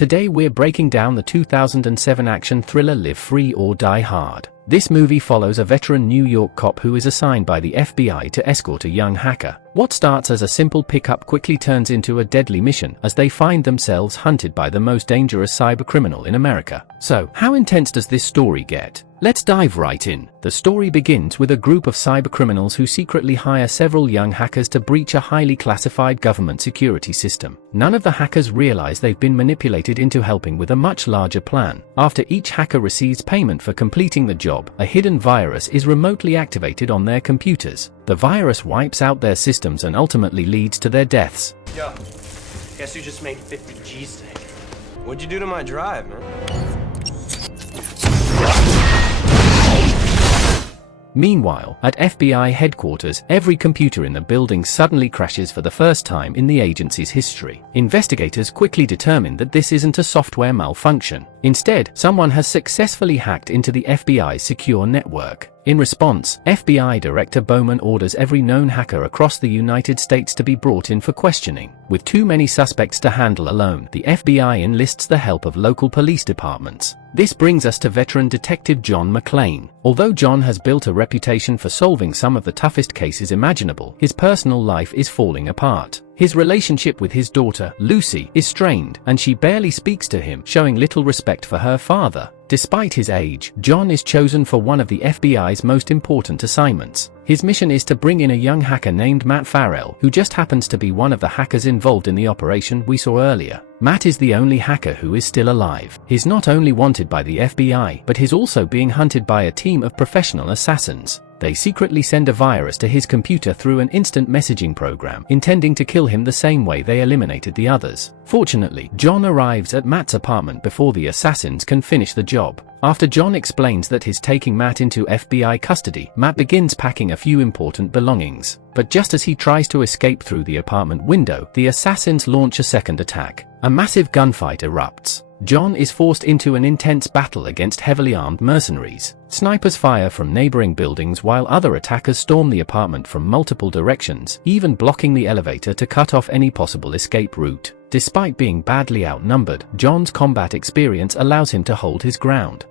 Today we're breaking down the 2007 action thriller Live Free or Die Hard. This movie follows a veteran New York cop who is assigned by the FBI to escort a young hacker. What starts as a simple pickup quickly turns into a deadly mission as they find themselves hunted by the most dangerous cybercriminal in America. So, how intense does this story get? Let's dive right in. The story begins with a group of cybercriminals who secretly hire several young hackers to breach a highly classified government security system. None of the hackers realize they've been manipulated into helping with a much larger plan. After each hacker receives payment for completing the job, a hidden virus is remotely activated on their computers. The virus wipes out their systems and ultimately leads to their deaths. Yo, guess who just made 50 G's today? What'd you do to my drive, man? Meanwhile, at FBI headquarters, every computer in the building suddenly crashes for the first time in the agency's history. Investigators quickly determine that this isn't a software malfunction. Instead, someone has successfully hacked into the FBI's secure network. In response, FBI Director Bowman orders every known hacker across the United States to be brought in for questioning. With too many suspects to handle alone, the FBI enlists the help of local police departments. This brings us to veteran detective John McClane. Although John has built a reputation for solving some of the toughest cases imaginable, his personal life is falling apart. His relationship with his daughter, Lucy, is strained, and she barely speaks to him, showing little respect for her father. Despite his age, John is chosen for one of the FBI's most important assignments. His mission is to bring in a young hacker named Matt Farrell, who just happens to be one of the hackers involved in the operation we saw earlier. Matt is the only hacker who is still alive. He's not only wanted by the FBI, but he's also being hunted by a team of professional assassins. They secretly send a virus to his computer through an instant messaging program, intending to kill him the same way they eliminated the others. Fortunately, John arrives at Matt's apartment before the assassins can finish the job. After John explains that he's taking Matt into FBI custody, Matt begins packing a few important belongings. But just as he tries to escape through the apartment window, the assassins launch a second attack. A massive gunfight erupts. John is forced into an intense battle against heavily armed mercenaries. Snipers fire from neighboring buildings while other attackers storm the apartment from multiple directions, even blocking the elevator to cut off any possible escape route. Despite being badly outnumbered, John's combat experience allows him to hold his ground.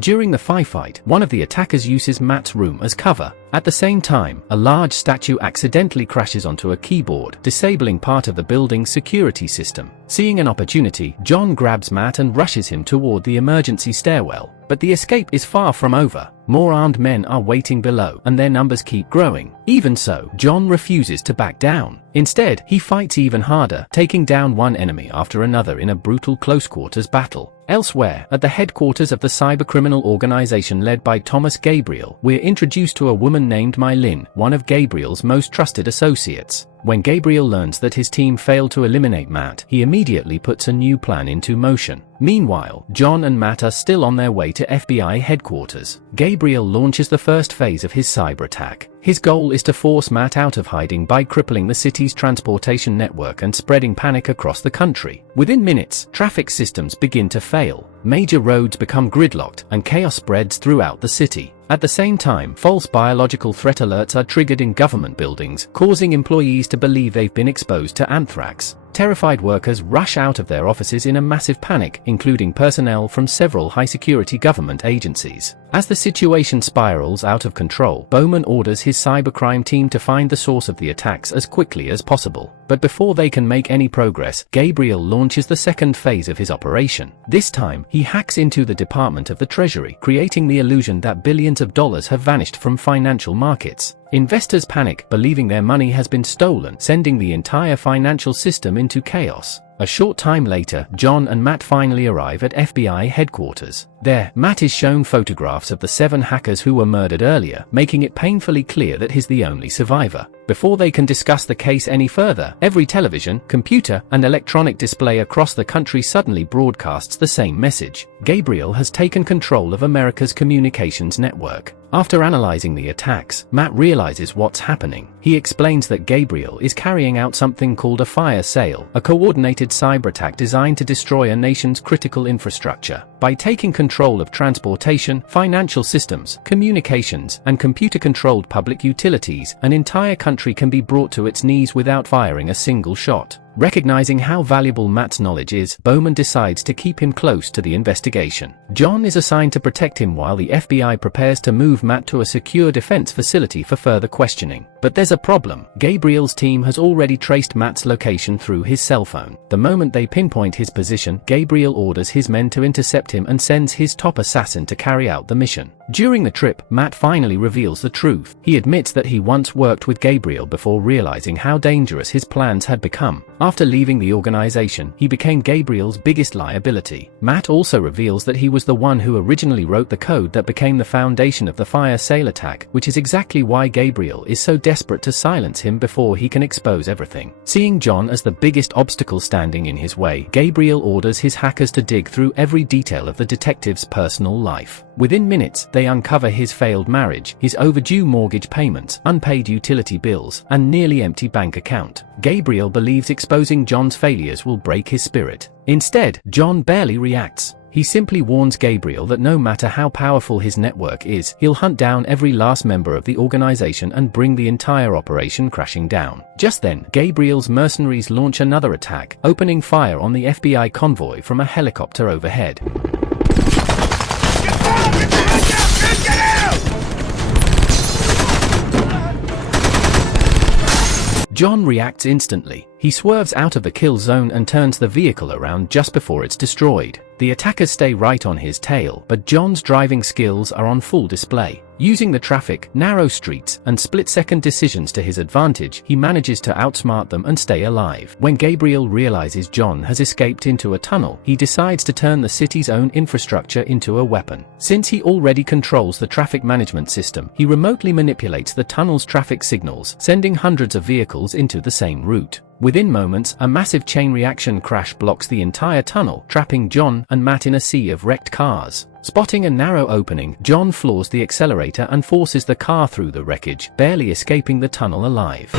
During the firefight, one of the attackers uses Matt's room as cover. At the same time, a large statue accidentally crashes onto a keyboard, disabling part of the building's security system. Seeing an opportunity, John grabs Matt and rushes him toward the emergency stairwell. But the escape is far from over. More armed men are waiting below, and their numbers keep growing. Even so, John refuses to back down. Instead, he fights even harder, taking down one enemy after another in a brutal close-quarters battle. Elsewhere, at the headquarters of the cybercriminal organization led by Thomas Gabriel, we're introduced to a woman named Myuu, one of Gabriel's most trusted associates. When Gabriel learns that his team failed to eliminate Matt, he immediately puts a new plan into motion. Meanwhile, John and Matt are still on their way to FBI headquarters. Gabriel launches the first phase of his cyber attack. His goal is to force Matt out of hiding by crippling the city's transportation network and spreading panic across the country. Within minutes, traffic systems begin to fail. Major roads become gridlocked, and chaos spreads throughout the city. At the same time, false biological threat alerts are triggered in government buildings, causing employees to believe they've been exposed to anthrax. Terrified workers rush out of their offices in a massive panic, including personnel from several high-security government agencies. As the situation spirals out of control, Bowman orders his cybercrime team to find the source of the attacks as quickly as possible. But before they can make any progress, Gabriel launches the second phase of his operation. This time, he hacks into the Department of the Treasury, creating the illusion that billions of dollars have vanished from financial markets. Investors panic, believing their money has been stolen, sending the entire financial system into chaos. A short time later, John and Matt finally arrive at FBI headquarters. There, Matt is shown photographs of the 7 hackers who were murdered earlier, making it painfully clear that he's the only survivor. Before they can discuss the case any further, every television, computer, and electronic display across the country suddenly broadcasts the same message. Gabriel has taken control of America's communications network. After analyzing the attacks, Matt realizes what's happening. He explains that Gabriel is carrying out something called a fire sale, a coordinated cyber attack designed to destroy a nation's critical infrastructure. By taking control of transportation, financial systems, communications, and computer-controlled public utilities, an entire country can be brought to its knees without firing a single shot. Recognizing how valuable Matt's knowledge is, Bowman decides to keep him close to the investigation. John is assigned to protect him while the FBI prepares to move Matt to a secure defense facility for further questioning. But there's a problem. Gabriel's team has already traced Matt's location through his cell phone. The moment they pinpoint his position, Gabriel orders his men to intercept him and sends his top assassin to carry out the mission. During the trip, Matt finally reveals the truth. He admits that he once worked with Gabriel before realizing how dangerous his plans had become. After leaving the organization, he became Gabriel's biggest liability. Matt also reveals that he was the one who originally wrote the code that became the foundation of the fire sale attack, which is exactly why Gabriel is so desperate to silence him before he can expose everything. Seeing John as the biggest obstacle standing in his way, Gabriel orders his hackers to dig through every detail of the detective's personal life. Within minutes, they uncover his failed marriage, his overdue mortgage payments, unpaid utility bills, and nearly empty bank account. Gabriel believes exposing John's failures will break his spirit. Instead, John barely reacts. He simply warns Gabriel that no matter how powerful his network is, he'll hunt down every last member of the organization and bring the entire operation crashing down. Just then, Gabriel's mercenaries launch another attack, opening fire on the FBI convoy from a helicopter overhead. John reacts instantly. He swerves out of the kill zone and turns the vehicle around just before it's destroyed. The attackers stay right on his tail, but John's driving skills are on full display. Using the traffic, narrow streets, and split-second decisions to his advantage, he manages to outsmart them and stay alive. When Gabriel realizes John has escaped into a tunnel, he decides to turn the city's own infrastructure into a weapon. Since he already controls the traffic management system, he remotely manipulates the tunnel's traffic signals, sending hundreds of vehicles into the same route. Within moments, a massive chain reaction crash blocks the entire tunnel, trapping John and Matt in a sea of wrecked cars. Spotting a narrow opening, John floors the accelerator and forces the car through the wreckage, barely escaping the tunnel alive.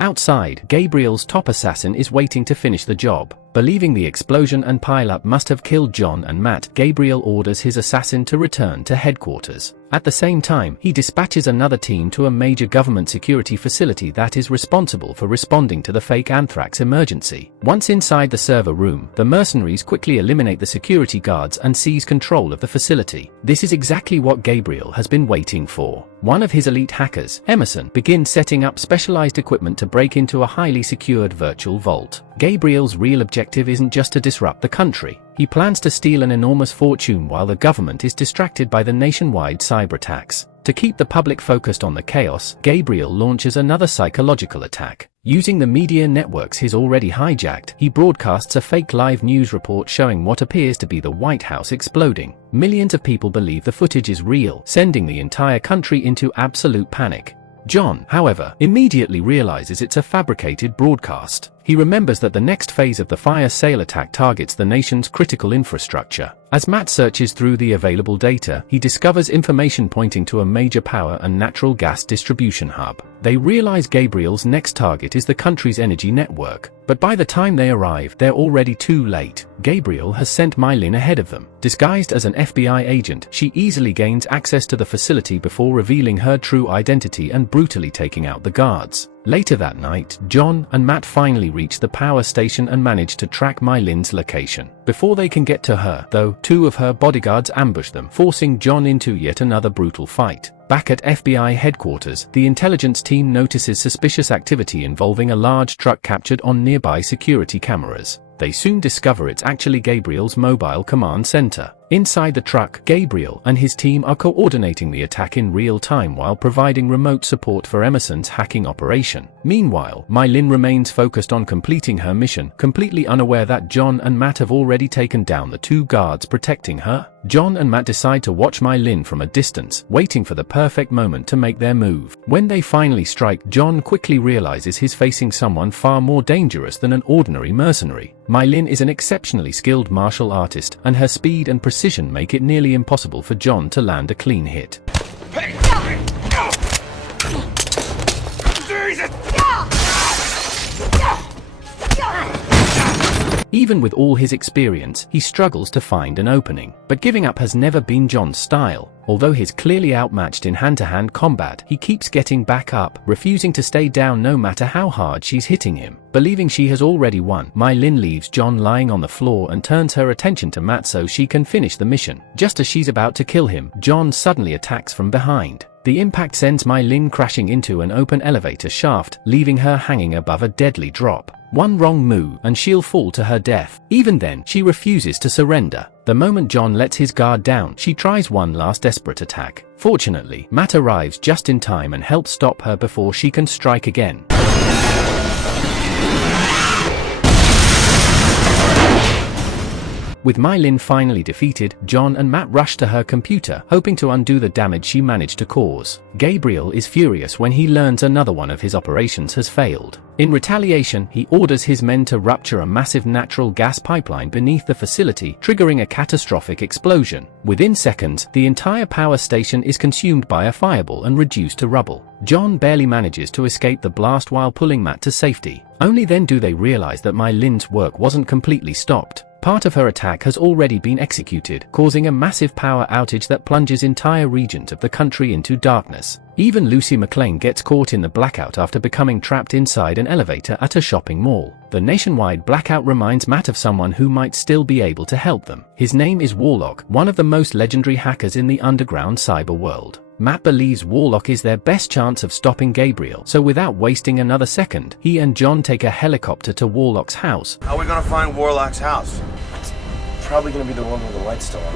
Outside, Gabriel's top assassin is waiting to finish the job. Believing the explosion and pileup must have killed John and Matt, Gabriel orders his assassin to return to headquarters. At the same time, he dispatches another team to a major government security facility that is responsible for responding to the fake anthrax emergency. Once inside the server room, the mercenaries quickly eliminate the security guards and seize control of the facility. This is exactly what Gabriel has been waiting for. One of his elite hackers, Emerson, begins setting up specialized equipment to break into a highly secured virtual vault. Gabriel's real objective isn't just to disrupt the country. He plans to steal an enormous fortune while the government is distracted by the nationwide cyber attacks. To keep the public focused on the chaos, Gabriel launches another psychological attack. Using the media networks he's already hijacked, he broadcasts a fake live news report showing what appears to be the White House exploding. Millions of people believe the footage is real, sending the entire country into absolute panic. John, however, immediately realizes it's a fabricated broadcast. He remembers that the next phase of the fire sale attack targets the nation's critical infrastructure. As Matt searches through the available data, he discovers information pointing to a major power and natural gas distribution hub. They realize Gabriel's next target is the country's energy network, but by the time they arrive, they're already too late. Gabriel has sent Myuu ahead of them. Disguised as an FBI agent, she easily gains access to the facility before revealing her true identity and brutally taking out the guards. Later that night, John and Matt finally reach the power station and manage to track Myuu's location. Before they can get to her, though, two of her bodyguards ambush them, forcing John into yet another brutal fight. Back at FBI headquarters, the intelligence team notices suspicious activity involving a large truck captured on nearby security cameras. They soon discover it's actually Gabriel's mobile command center. Inside the truck, Gabriel and his team are coordinating the attack in real time while providing remote support for Emerson's hacking operation. Meanwhile, Myuu remains focused on completing her mission, completely unaware that John and Matt have already taken down the 2 guards protecting her. John and Matt decide to watch Myuu from a distance, waiting for the perfect moment to make their move. When they finally strike, John quickly realizes he's facing someone far more dangerous than an ordinary mercenary. Myuu is an exceptionally skilled martial artist, and her speed and precision make it nearly impossible for John to land a clean hit. Hey! Jesus! Even with all his experience, he struggles to find an opening. But giving up has never been John's style. Although he's clearly outmatched in hand-to-hand combat, he keeps getting back up, refusing to stay down no matter how hard she's hitting him. Believing she has already won, Myuu leaves John lying on the floor and turns her attention to Matt so she can finish the mission. Just as she's about to kill him, John suddenly attacks from behind. The impact sends Myuu crashing into an open elevator shaft, leaving her hanging above a deadly drop. One wrong move and she'll fall to her death. Even then, she refuses to surrender. The moment John lets his guard down, she tries one last desperate attack. Fortunately, Matt arrives just in time and helps stop her before she can strike again. With Myuu finally defeated, John and Matt rush to her computer, hoping to undo the damage she managed to cause. Gabriel is furious when he learns another one of his operations has failed. In retaliation, he orders his men to rupture a massive natural gas pipeline beneath the facility, triggering a catastrophic explosion. Within seconds, the entire power station is consumed by a fireball and reduced to rubble. John barely manages to escape the blast while pulling Matt to safety. Only then do they realize that Myuu's work wasn't completely stopped. Part of her attack has already been executed, causing a massive power outage that plunges entire regions of the country into darkness. Even Lucy McLean gets caught in the blackout after becoming trapped inside an elevator at a shopping mall. The nationwide blackout reminds Matt of someone who might still be able to help them. His name is Warlock, one of the most legendary hackers in the underground cyber world. Matt believes Warlock is their best chance of stopping Gabriel, so without wasting another second, he and John take a helicopter to Warlock's house. How are we gonna find Warlock's house? It's probably gonna be the one where the light's still on.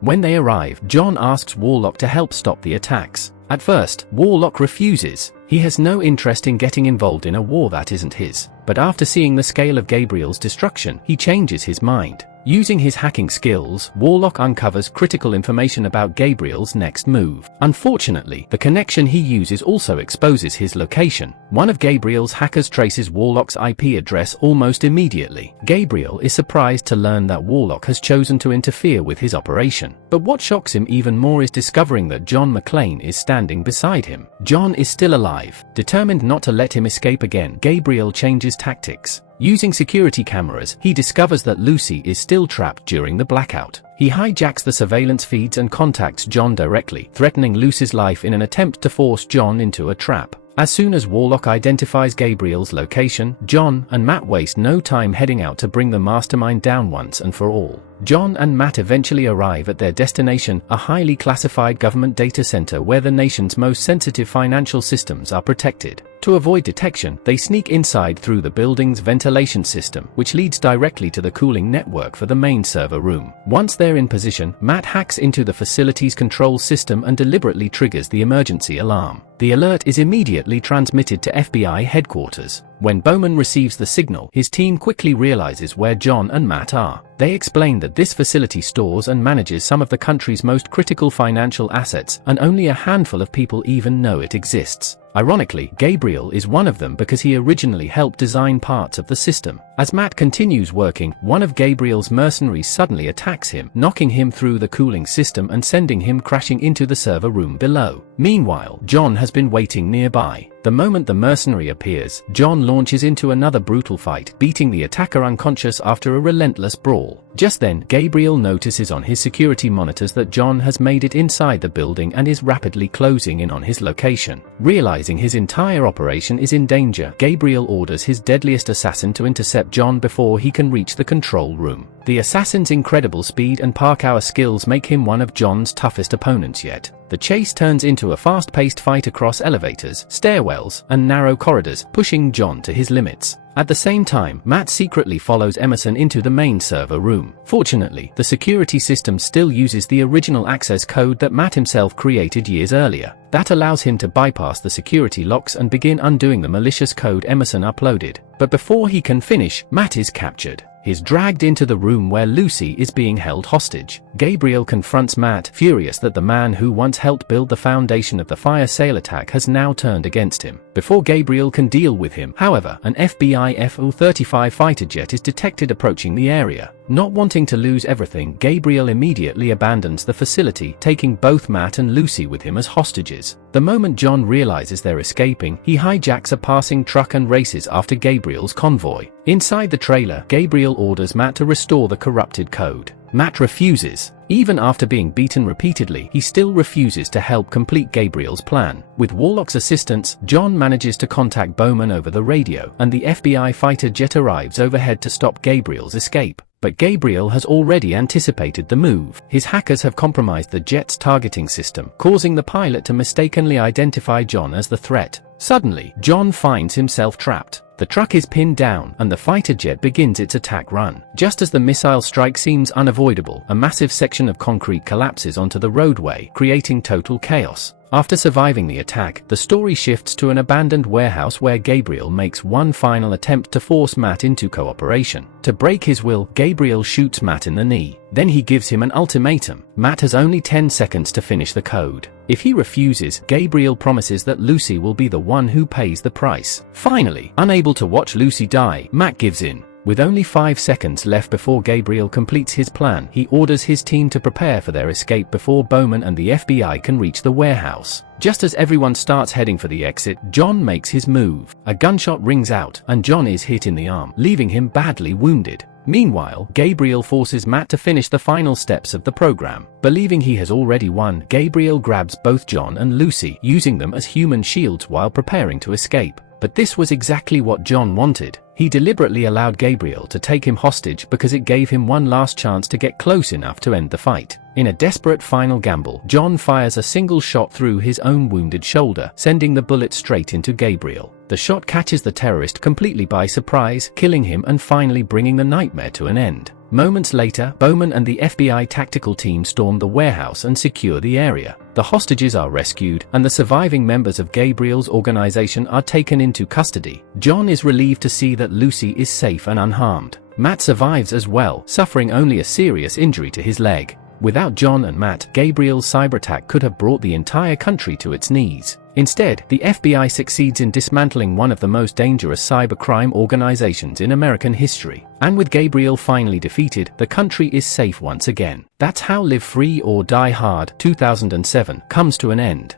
When they arrive, John asks Warlock to help stop the attacks. At first, Warlock refuses. He has no interest in getting involved in a war that isn't his. But after seeing the scale of Gabriel's destruction, he changes his mind. Using his hacking skills, Warlock uncovers critical information about Gabriel's next move. Unfortunately, the connection he uses also exposes his location. One of Gabriel's hackers traces Warlock's IP address almost immediately. Gabriel is surprised to learn that Warlock has chosen to interfere with his operation. But what shocks him even more is discovering that John McClane is standing beside him. John is still alive. Determined not to let him escape again, Gabriel changes tactics. Using security cameras, he discovers that Lucy is still trapped during the blackout. He hijacks the surveillance feeds and contacts John directly, threatening Lucy's life in an attempt to force John into a trap. As soon as Warlock identifies Gabriel's location, John and Matt waste no time heading out to bring the mastermind down once and for all. John and Matt eventually arrive at their destination, a highly classified government data center where the nation's most sensitive financial systems are protected. To avoid detection, they sneak inside through the building's ventilation system, which leads directly to the cooling network for the main server room. Once they're in position, Matt hacks into the facility's control system and deliberately triggers the emergency alarm. The alert is immediately transmitted to FBI headquarters. When Bowman receives the signal, his team quickly realizes where John and Matt are. They explain that this facility stores and manages some of the country's most critical financial assets, and only a handful of people even know it exists. Ironically, Gabriel is one of them because he originally helped design parts of the system. As Matt continues working, one of Gabriel's mercenaries suddenly attacks him, knocking him through the cooling system and sending him crashing into the server room below. Meanwhile, John has been waiting nearby. The moment the mercenary appears, John launches into another brutal fight, beating the attacker unconscious after a relentless brawl. Just then, Gabriel notices on his security monitors that John has made it inside the building and is rapidly closing in on his location. Realizing his entire operation is in danger, Gabriel orders his deadliest assassin to intercept John before he can reach the control room. The assassin's incredible speed and parkour skills make him one of John's toughest opponents yet. The chase turns into a fast-paced fight across elevators, stairwells, and narrow corridors, pushing John to his limits. At the same time, Matt secretly follows Emerson into the main server room. Fortunately, the security system still uses the original access code that Matt himself created years earlier. That allows him to bypass the security locks and begin undoing the malicious code Emerson uploaded. But before he can finish, Matt is captured. He's dragged into the room where Lucy is being held hostage. Gabriel confronts Matt, furious that the man who once helped build the foundation of the fire sale attack has now turned against him. Before Gabriel can deal with him, however, an FBI F-35 fighter jet is detected approaching the area. Not wanting to lose everything, Gabriel immediately abandons the facility, taking both Matt and Lucy with him as hostages. The moment John realizes they're escaping, he hijacks a passing truck and races after Gabriel's convoy. Inside the trailer, Gabriel orders Matt to restore the corrupted code. Matt refuses. Even after being beaten repeatedly, he still refuses to help complete Gabriel's plan. With Warlock's assistance, John manages to contact Bowman over the radio, and the FBI fighter jet arrives overhead to stop Gabriel's escape. But Gabriel has already anticipated the move. His hackers have compromised the jet's targeting system, causing the pilot to mistakenly identify John as the threat. Suddenly, John finds himself trapped. The truck is pinned down, and the fighter jet begins its attack run. Just as the missile strike seems unavoidable, a massive section of concrete collapses onto the roadway, creating total chaos. After surviving the attack, the story shifts to an abandoned warehouse where Gabriel makes one final attempt to force Matt into cooperation. To break his will, Gabriel shoots Matt in the knee. Then he gives him an ultimatum. Matt has only 10 seconds to finish the code. If he refuses, Gabriel promises that Lucy will be the one who pays the price. Finally, unable to watch Lucy die, Matt gives in. With only 5 seconds left before Gabriel completes his plan, he orders his team to prepare for their escape before Bowman and the FBI can reach the warehouse. Just as everyone starts heading for the exit, John makes his move. A gunshot rings out, and John is hit in the arm, leaving him badly wounded. Meanwhile, Gabriel forces Matt to finish the final steps of the program. Believing he has already won, Gabriel grabs both John and Lucy, using them as human shields while preparing to escape. But this was exactly what John wanted. He deliberately allowed Gabriel to take him hostage because it gave him one last chance to get close enough to end the fight. In a desperate final gamble, John fires a single shot through his own wounded shoulder, sending the bullet straight into Gabriel. The shot catches the terrorist completely by surprise, killing him and finally bringing the nightmare to an end. Moments later, Bowman and the FBI tactical team storm the warehouse and secure the area. The hostages are rescued, and the surviving members of Gabriel's organization are taken into custody. John is relieved to see that Lucy is safe and unharmed. Matt survives as well, suffering only a serious injury to his leg. Without John and Matt, Gabriel's cyber attack could have brought the entire country to its knees. Instead, the FBI succeeds in dismantling one of the most dangerous cybercrime organizations in American history. And with Gabriel finally defeated, the country is safe once again. That's how Live Free or Die Hard 2007 comes to an end.